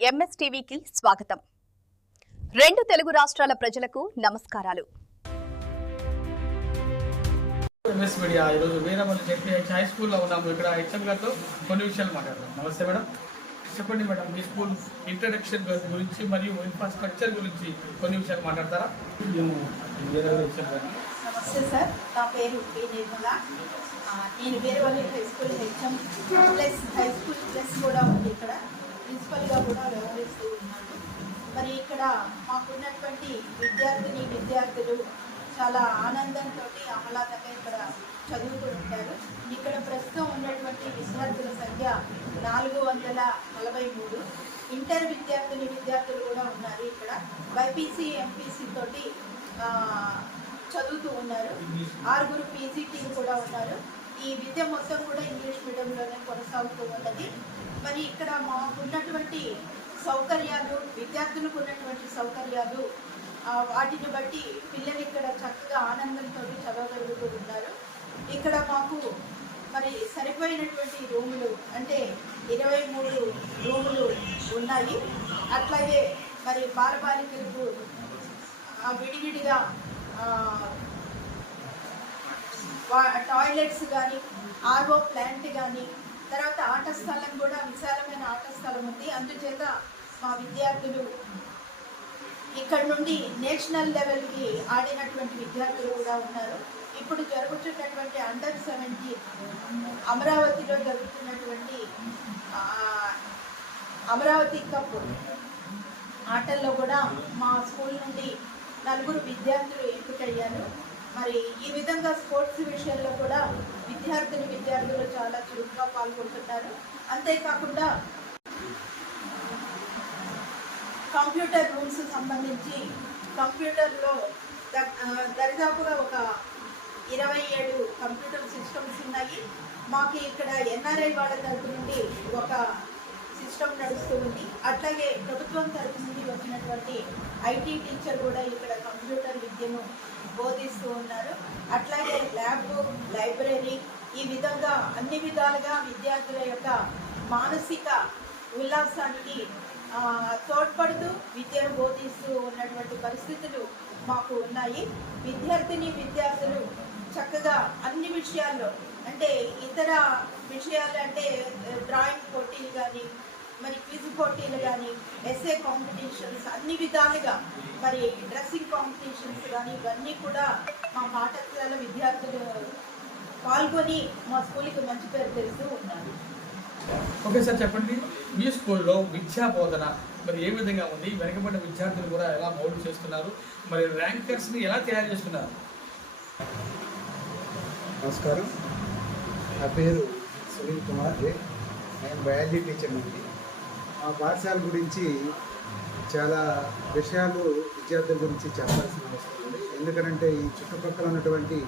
ఎంఎస్టీవీకి స్వాగతం. రెండు తెలుగు రాష్ట్రాల ప్రజలకు నమస్కారాలు. ఎంఎస్ మీడియా ఈరోజు వీరమల్లి జెడ్పీహెచ్ హై స్కూల్లో ఉన్నాము. ఇక్కడ హెచ్ఎం గారితో కొన్ని విషయాలు మాట్లాడదాం. నమస్తే మేడం. చెప్పండి మేడం, మీ స్కూల్ ఇంట్రడక్షన్ గురించి మరియు ఇన్ఫ్రాస్ట్రక్చర్ గురించి కొన్ని విషయాలు మాట్లాడతారా? నమస్తే సార్, నా పేరు పి నిర్మల. నేను Veeravalli high school HM plus high school plus కూడా ఉంది. ఇక్కడ ప్రిన్సిపల్గా కూడా వ్యవహరిస్తూ ఉన్నాను. మరి ఇక్కడ మాకున్నటువంటి విద్యార్థులు చాలా ఆనందంతో ఆహ్లాదంగా ఇక్కడ చదువుతూ ఉంటారు. ఇక్కడ ప్రస్తుతం ఉన్నటువంటి విద్యార్థుల సంఖ్య 443. ఇంటర్ విద్యార్థులు కూడా ఉన్నారు. ఇక్కడ బైపీసీ ఎంపీసీ తోటి చదువుతూ ఉన్నారు. 6 పీజీటీలు కూడా ఉన్నారు. ఈ విద్య మొత్తం కూడా ఇంగ్లీష్ మీడియంలోనే కొనసాగుతూ ఉన్నది. మరి ఇక్కడ మాకున్నటువంటి సౌకర్యాలు, విద్యార్థులకు ఉన్నటువంటి సౌకర్యాలు, వాటిని బట్టి పిల్లలు ఇక్కడ చక్కగా ఆనందంతో చదవగలుగుతూ ఉన్నారు. ఇక్కడ మాకు మరి సరిపోయినటువంటి రూములు అంటే 23 రూములు ఉన్నాయి. అట్లాగే మరి బాలబాలికలకు విడివిడిగా టాయిలెట్స్ కానీ, ఆర్ఓ ప్లాంట్ కానీ, తర్వాత ఆట స్థలం కూడా విశాలమైన ఆట స్థలం ఉంది. అందుచేత మా విద్యార్థులు ఇక్కడ నుండి నేషనల్ లెవెల్కి ఆడినటువంటి విద్యార్థులు కూడా ఉన్నారు. ఇప్పుడు జరుగుతున్నటువంటి అండర్-17 అమరావతిలో జరుగుతున్నటువంటి అమరావతి కప్ ఆటల్లో కూడా మా స్కూల్ నుండి 4 విద్యార్థులు ఎంపికయ్యారు. మరి ఈ విధంగా స్పోర్ట్స్ విషయంలో కూడా విద్యార్థులు చాలా చురుగ్గా పాల్గొంటున్నారు. అంతేకాకుండా కంప్యూటర్ రూమ్స్ సంబంధించి కంప్యూటర్లో దరిదాపుగా ఒక 27 కంప్యూటర్ సిస్టమ్స్ ఉన్నాయి. మాకు ఇక్కడ ఎన్ఆర్ఐ వాళ్ళ తరపు నుండి ఒక సిస్టమ్ నడుస్తూ ఉంది. అట్లాగే ప్రభుత్వం తరపు నుండి వచ్చినటువంటి ఐటీ టీచర్ కూడా ఇక్కడ కంప్యూటర్ విద్యను బోధిస్తూ ఉన్నారు. అట్లాగే ల్యాబ్, లైబ్రరీ, ఈ విధంగా అన్ని విధాలుగా విద్యార్థుల యొక్క మానసిక ఉల్లాసానికి తోడ్పడుతూ విద్యను బోధిస్తూ ఉన్నటువంటి పరిస్థితులు మాకు ఉన్నాయి. విద్యార్థులు చక్కగా అన్ని విషయాల్లో అంటే ఇతర విషయాలు అంటే డ్రాయింగ్ పోటీలు కానీ, మరి క్విజ్ పోటీలు కానీ, ఎస్ఏ కాంపిటీషన్స్, అన్ని విధాలుగా మరి డ్రెస్సింగ్ కాంపిటీషన్స్ కానీ, ఇవన్నీ కూడా మా పాఠశాల విద్యార్థులు పాల్గొని మా స్కూల్కి మంచి పేరు తెస్తూ ఉన్నారు. ఓకే సార్, చెప్పండి, మీ స్కూల్లో విద్యా బోధన మరి ఏ విధంగా ఉంది? వెనకబడిన విద్యార్థులు కూడా ఎలా మౌల్డ్ చేస్తున్నారు? మరి ర్యాంకర్స్ని ఎలా తయారు చేస్తున్నారు? నమస్కారం, నా పేరు సునీల్ కుమార్. నేను బయాలజీ టీచర్ నుండి. మా పాఠశాల గురించి చాలా విషయాలు విద్యార్థుల గురించి చెప్పాల్సిన అవసరం ఉంది. ఎందుకంటే ఈ చుట్టుపక్కల ఉన్నటువంటి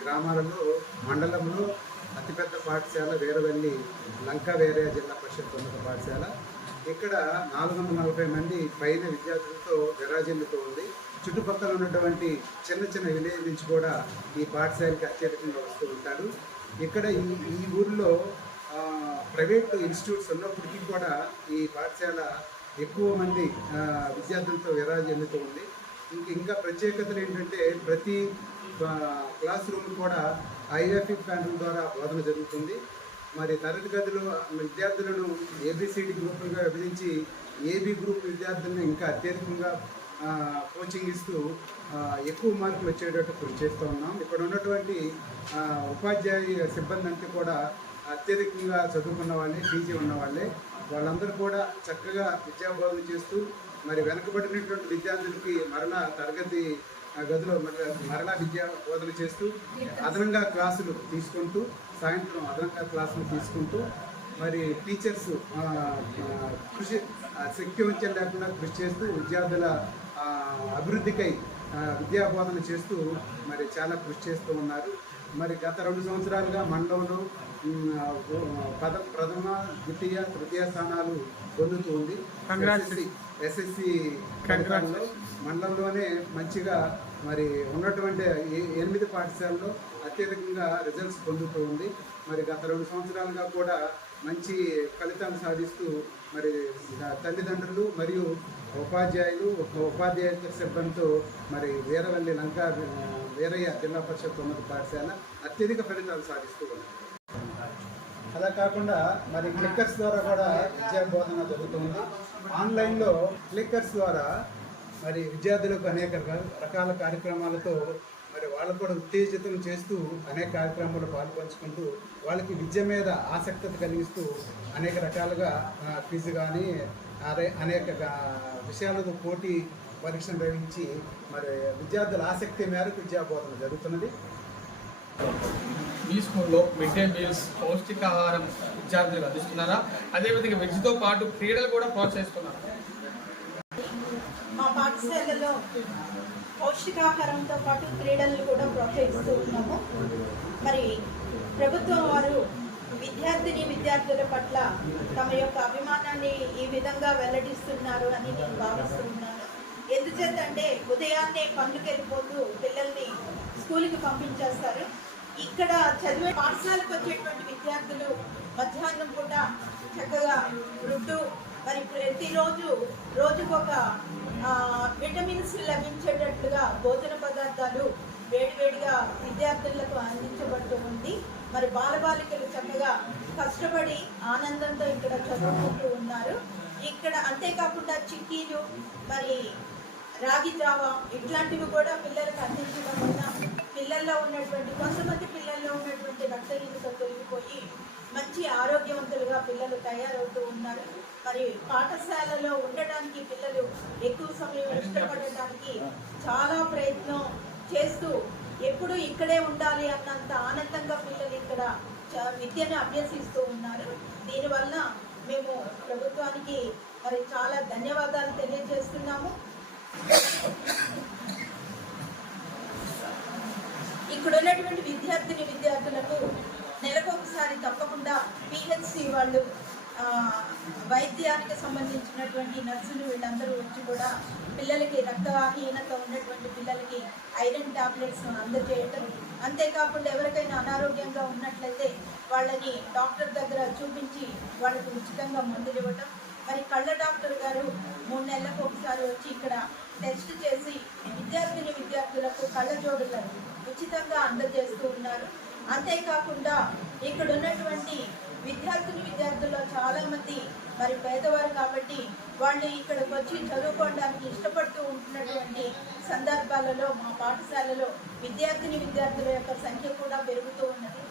గ్రామాలలో, మండలంలో అతిపెద్ద పాఠశాల వీరవల్లి లంకావేరియా జిల్లా పరిషత్ ఉన్నత పాఠశాల. ఇక్కడ 440 మంది పైన విద్యార్థులతో విరాజిల్లుతూ ఉంది. చుట్టుపక్కల ఉన్నటువంటి చిన్న విలేజ్ నుంచి కూడా ఈ పాఠశాలకి అత్యధికంగా వస్తూ ఉంటారు. ఇక్కడ ఈ ఊరిలో ప్రైవేట్ ఇన్స్టిట్యూట్స్ ఉన్నప్పటికీ కూడా ఈ పాఠశాల ఎక్కువ మంది విద్యార్థులతో విరాజిల్లుతూ ఉంది. ఇంకా ప్రత్యేకతలు ఏంటంటే ప్రతి క్లాస్ రూమ్ కూడా ఐఎఫ్ఈ ప్యానల్ ద్వారా బోధన జరుగుతుంది. మరి తరగతి గదిలో విద్యార్థులను ఏబిసిడి గ్రూపులుగా విభజించి ఏబి గ్రూప్ విద్యార్థులను ఇంకా అత్యధికంగా కోచింగ్ ఇస్తూ ఎక్కువ మార్కులు వచ్చేటట్టు కృషి చేస్తూ ఉన్నాం. ఇక్కడ ఉన్నటువంటి ఉపాధ్యాయ సిబ్బంది అంతా కూడా అత్యధికంగా చదువుకున్న వాళ్ళే, పీజీ ఉన్నవాళ్ళే. వాళ్ళందరూ కూడా చక్కగా విద్యాబోధన చేస్తూ మరి వెనకబడినటువంటి విద్యార్థులకి మరలా తరగతి గదిలో మరలా విద్యా బోధన చేస్తూ అదనంగా క్లాసులు తీసుకుంటూ, సాయంత్రం అదనంగా క్లాసులు తీసుకుంటూ మరి టీచర్స్ కృషి శక్తివంచన లేకుండా కృషి చేస్తూ విద్యార్థుల అభివృద్ధికై విద్యా బోధన చేస్తూ మరి చాలా కృషి చేస్తూ ఉన్నారు. మరి గత 2 సంవత్సరాలుగా మండలంలో ప్రథమ, ద్వితీయ, తృతీయ స్థానాలు పొందుతూ ఉంది. ఎస్ఎస్సి మండలంలోనే మంచిగా మరి ఉన్నటువంటి 8 పాఠశాలలో అత్యధికంగా రిజల్ట్స్ పొందుతూ ఉంది. మరి గత 2 సంవత్సరాలుగా కూడా మంచి ఫలితాలు సాధిస్తూ మరి తల్లిదండ్రులు మరియు ఉపాధ్యాయులు ఉపాధ్యాయ సిబ్బందితో మరి వీరవల్లి లంకా వీరయ్య జిల్లా పరిషత్ ఉన్నత పాఠశాల అత్యధిక ఫలితాలు సాధిస్తూ ఉన్నారు. అలా కాకుండా మరి క్లిక్కర్స్ ద్వారా కూడా విద్యా బోధన జరుగుతుంది. ఆన్లైన్లో క్లిక్కర్స్ ద్వారా మరి విద్యార్థులకు అనేక రకాల కార్యక్రమాలతో మరి వాళ్ళకు కూడా ఉత్తేజితం చేస్తూ అనేక కార్యక్రమాల్లో పాల్పంచుకుంటూ వాళ్ళకి విద్య మీద ఆసక్తి కలిగిస్తూ అనేక రకాలుగా క్విజ్ కానీ అనేక విషయాలతో పోటీ పరీక్షలు నిర్వహించి మరి విద్యార్థుల ఆసక్తి మేరకు విద్యా బోధన జరుగుతున్నది. మీ స్కూల్లో మిడ్ డే మీల్స్ పౌష్టికాహారం విద్యార్థులకు అందిస్తున్నారా? అదేవిధంగా వెజ్తో పాటు క్రీడలు కూడా ప్రోత్సహిస్తున్నారా? మా పాఠశాలలో పౌష్టికాహారంతో పాటు క్రీడలను కూడా ప్రోత్సహిస్తూ ఉన్నాము. మరి ప్రభుత్వం వారు విద్యార్థుల పట్ల తమ యొక్క అభిమానాన్ని ఈ విధంగా వెల్లడిస్తున్నారు అని నేను భావిస్తున్నాను. ఎందుచేతంటే ఉదయాన్నే పనులకు వెళ్ళిపోతూ పిల్లల్ని స్కూల్కి పంపించేస్తారు. ఇక్కడ చదివే పాఠశాలకు వచ్చేటువంటి విద్యార్థులు మధ్యాహ్నం పూట చక్కగా రుడ్డు మరి ప్రతిరోజు రోజుకొక విటమిన్స్ లభించేటట్లుగా భోజన పదార్థాలు వేడివేడిగా విద్యార్థులకు అందించబడుతూ ఉంది. మరి బాలబాలికలు చక్కగా కష్టపడి ఆనందంతో ఇక్కడ చదువుకుంటూ ఉన్నారు. ఇక్కడ అంతేకాకుండా చిక్కీలు మరి రాగి జావా ఇట్లాంటివి కూడా పిల్లలకు అందించడం వల్ల పిల్లల్లో ఉన్నటువంటి కొంతమంది పిల్లల్లో ఉన్నటువంటి రక్తహీనత తొలగిపోయి మంచి ఆరోగ్యవంతులుగా పిల్లలు తయారవుతూ ఉన్నారు. మరి పాఠశాలలో ఉండడానికి పిల్లలు ఎక్కువ సమయం ఇష్టపడటానికి చాలా ప్రయత్నం చేస్తూ ఎప్పుడు ఇక్కడే ఉండాలి అన్నంత ఆనందంగా పిల్లలు ఇక్కడ విద్యను అభ్యసిస్తూ ఉన్నారు. దీనివల్ల మేము ప్రభుత్వానికి మరి చాలా ధన్యవాదాలు తెలియజేస్తున్నాము. ఇక్కడ ఉన్నటువంటి విద్యార్థులకు నెలకొకసారి తప్పకుండా పిహెచ్సి వాళ్ళు వైద్యానికి సంబంధించినటువంటి నర్సులు వీళ్ళందరూ వచ్చి కూడా పిల్లలకి రక్తహీనత ఉన్నటువంటి పిల్లలకి ఐరన్ టాబ్లెట్స్ అందజేయటం, అంతేకాకుండా ఎవరికైనా అనారోగ్యంగా ఉన్నట్లయితే వాళ్ళని డాక్టర్ దగ్గర చూపించి వాళ్ళకి ఉచితంగా మందులు ఇవ్వటం. మరి కళ్ళ డాక్టర్ గారు 3 నెలలకు ఒకసారి వచ్చి ఇక్కడ టెస్ట్ చేసి విద్యార్థులకు కళ్ళజోడులను ఉచితంగా అందజేస్తూ ఉన్నారు. అంతేకాకుండా ఇక్కడ ఉన్నటువంటి విద్యార్థుల్లో చాలా మంది మరి పేదవారు కాబట్టి వాళ్ళు ఇక్కడికి వచ్చి చదువుకోవడానికి ఇష్టపడుతూ ఉంటున్నటువంటి సందర్భాలలో మా పాఠశాలలో విద్యార్థుల యొక్క సంఖ్య కూడా పెరుగుతూ ఉన్నది.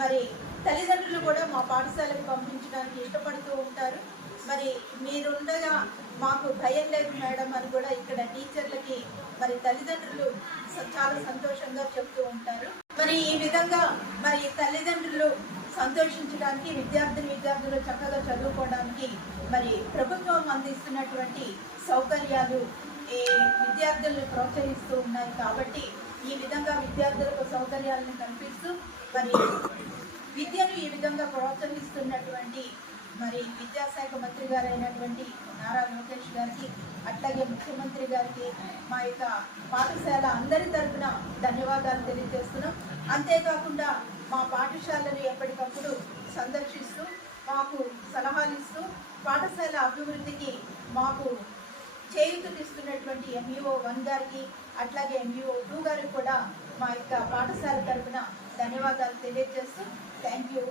మరి తల్లిదండ్రులు కూడా మా పాఠశాలకు పంపించడానికి ఇష్టపడుతూ ఉంటారు. మరి మీరుండగా మాకు భయం లేదు మేడం అని కూడా ఇక్కడ టీచర్లకి మరి తల్లిదండ్రులు చాలా సంతోషంగా చెప్తూ ఉంటారు. మరి ఈ విధంగా మరి తల్లిదండ్రులు సంతోషించడానికి విద్యార్థులు చక్కగా చదువుకోవడానికి మరి ప్రభుత్వం అందిస్తున్నటువంటి సౌకర్యాలు ఈ విద్యార్థులను ప్రోత్సహిస్తూ ఉన్నాయి. కాబట్టి ఈ విధంగా విద్యార్థులకు సౌకర్యాలను కల్పిస్తూ మరి విద్యను ఈ విధంగా ప్రోత్సహిస్తున్నటువంటి మరి విద్యాశాఖ మంత్రి గారు అయినటువంటి నారా లోకేష్ గారికి, అట్లాగే ముఖ్యమంత్రి గారికి మా యొక్క పాఠశాల అందరి తరఫున ధన్యవాదాలు తెలియజేస్తున్నాం. అంతేకాకుండా మా పాఠశాలను ఎప్పటికప్పుడు సందర్శిస్తూ మాకు సలహాలు ఇస్తూ పాఠశాల అభివృద్ధికి మాకు చేయూతనిస్తున్నటువంటి MUO 1 గారికి అట్లాగే MUO 2 గారికి కూడా మా యొక్క పాఠశాల తరఫున ధన్యవాదాలు తెలియజేస్తూ థ్యాంక్ యూ.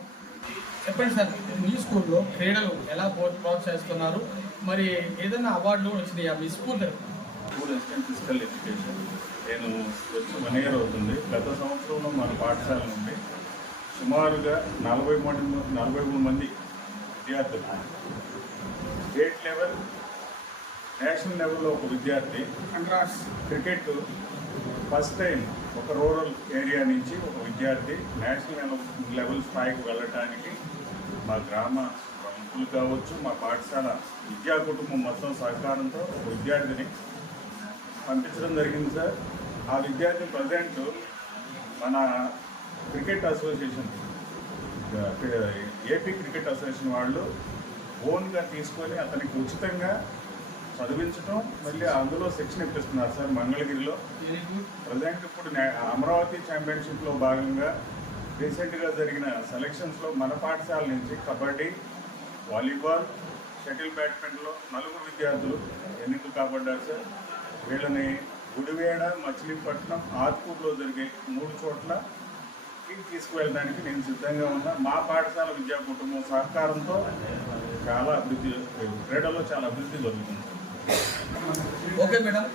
చెప్పండి సార్, మీ స్కూల్లో క్రీడలు ఎలా ప్రోత్సహిస్తున్నారు? మరి ఏదైనా అవార్డులు వచ్చినాయా మీ స్కూల్ తరఫున? స్కూల్ అసిస్టెంట్ ఫిజికల్ ఎడ్యుకేషన్ నేను వచ్చి 1 year అవుతుంది. గత సంవత్సరంలో మన పాఠశాల నుండి సుమారుగా 43 మంది విద్యార్థులు స్టేట్ లెవెల్, నేషనల్ లెవెల్లో ఒక విద్యార్థి, క్రికెట్ ఫస్ట్ టైం ఒక రూరల్ ఏరియా నుంచి ఒక విద్యార్థి నేషనల్ లెవెల్ స్థాయికి వెళ్ళటానికి మా గ్రామ ప్రముఖులు కావచ్చు, మా పాఠశాల విద్యా కుటుంబం మొత్తం సహకారంతో ఒక విద్యార్థిని పంపించడం జరిగింది సార్. ఆ విద్యార్థి ప్రజెంట్ మన cricket association, AP cricket association వాళ్ళు ఓన్గా తీసుకొని అతనికి ఉచితంగా చదివించడం, మళ్ళీ అందులో శిక్షణ ఇప్పిస్తున్నారు సార్ మంగళగిరిలో. ప్రజెంట్ ఇప్పుడు అమరావతి ఛాంపియన్షిప్లో భాగంగా రీసెంట్గా జరిగిన సెలక్షన్స్లో మన పాఠశాల నుంచి కబడ్డీ, వాలీబాల్, షటిల్ బ్యాడ్మింటన్లో 4 విద్యార్థులు ఎన్నికలు కాబడ్డారు సార్. వీళ్ళని గుడివేడ, మచిలీపట్నం, ఆత్కూరులో జరిగే 3 చోట్ల తీసుకువెళ్ళడానికి నేను సిద్ధంగా ఉన్నా. మా పాఠశాల విద్యా కుటుంబం సహకారంతో చాలా అభివృద్ధి, క్రీడల్లో చాలా అభివృద్ధి జరుగుతుంది. ఓకే మేడం,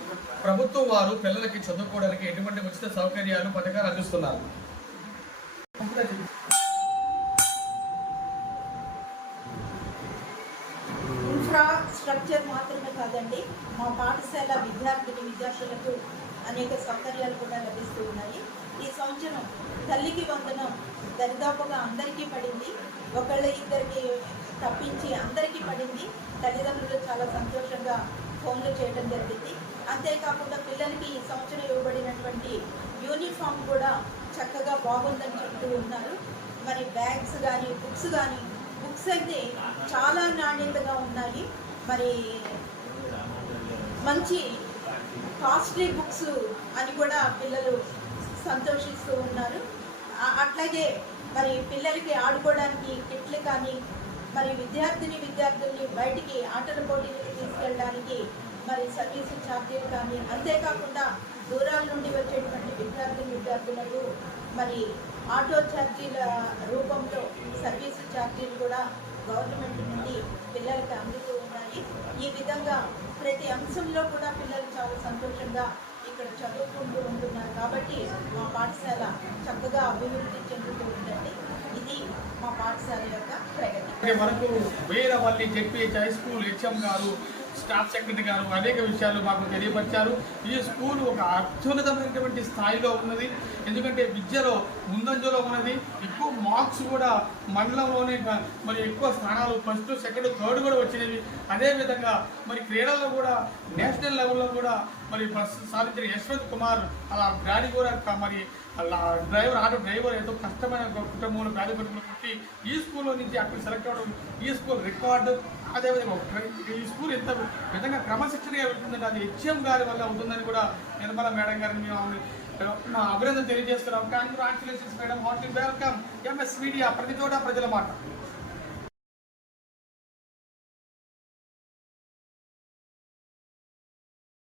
ప్రభుత్వం వారు పిల్లలకి చదువుకోవడానికి ఎటువంటి ఉచిత సౌకర్యాలు, పథకాలు అందిస్తున్నారు? ఇన్ఫ్రాస్ట్రక్చర్ మాత్రమే కాదండి, మా పాఠశాల విద్యార్థులకు అనేక సౌకర్యాలు కూడా లభిస్తూ ఉన్నాయి. ఈ సంవత్సరం తల్లికి వందనం దరిదాపుగా అందరికీ పడింది. ఒకళ్ళ ఇద్దరికి తప్పించి అందరికీ పడింది. తల్లిదండ్రులు చాలా సంతోషంగా ఫోన్లు చేయడం జరిగింది. అంతేకాకుండా పిల్లలకి ఈ సంవత్సరం ఇవ్వబడినటువంటి యూనిఫామ్ కూడా చక్కగా బాగుందని చెప్తూ ఉన్నారు. మరి బ్యాగ్స్ కానీ బుక్స్ అయితే చాలా నాణ్యతగా ఉన్నాయి. మరి మంచి కాస్ట్లీ బుక్స్ అని కూడా పిల్లలు సంతోషిస్తూ ఉన్నారు. అట్లాగే మరి పిల్లలకి ఆడుకోవడానికి కిట్లు కానీ, మరి విద్యార్థుల్ని బయటికి ఆటల పోటీలకు తీసుకెళ్ళడానికి మరి సర్వీసు ఛార్జీలు కానీ, అంతేకాకుండా దూరాల నుండి వచ్చేటువంటి విద్యార్థులకు మరి ఆటో ఛార్జీల రూపంలో సర్వీసు ఛార్జీలు కూడా గవర్నమెంట్ నుండి పిల్లలకి అందుతూ ఉన్నాయి. ఈ విధంగా ప్రతి అంశంలో కూడా పిల్లలు చాలా సంతోషంగా ఇక్కడ చదువుకుంటూ ఉంటున్నారు. కాబట్టి మా పాఠశాల చక్కగా అభివృద్ధి చెందుతూ ఉందండి. ఇది మా పాఠశాల యొక్క ప్రగతి. వరకు Veeravalli ZPH high school HM గారు, స్టాఫ్ సెక్రటరీ గారు అనేక విషయాలు మాకు తెలియపరిచారు. ఈ స్కూల్ ఒక అత్యున్నతమైనటువంటి స్థాయిలో ఉన్నది. ఎందుకంటే విద్యలో ముందంజలో ఉన్నది. ఎక్కువ మార్క్స్ కూడా మండలంలోనే మరి ఎక్కువ స్థానాలు, ఫస్ట్, సెకండ్, థర్డ్ కూడా వచ్చినవి. అదేవిధంగా మరి క్రీడల్లో కూడా నేషనల్ లెవెల్లో కూడా మరి సాధించిన యశ్వంత్ కుమార్ అలా డాడీ కూడా మరి ఆటో డ్రైవర్ ఎంతో కష్టమైన కుటుంబంలో పేద కుటుంబంలో పుట్టి ఈ స్కూల్లో నుంచి అక్కడ సెలెక్ట్ అవ్వడం ఈ స్కూల్ రికార్డు. అదేవిధంగా ఈ స్కూల్ ఎంత విధంగా క్రమశిక్షణగా ఉంటుందంటే అది హెచ్ఎం గారి వల్ల ఉంటుందని కూడా నిర్మల మేడం గారిని మేము అభినందన తెలియజేస్తున్నాం. Congratulations madam, heartly welcome. MS media, ప్రతి చోట ప్రజల మాట.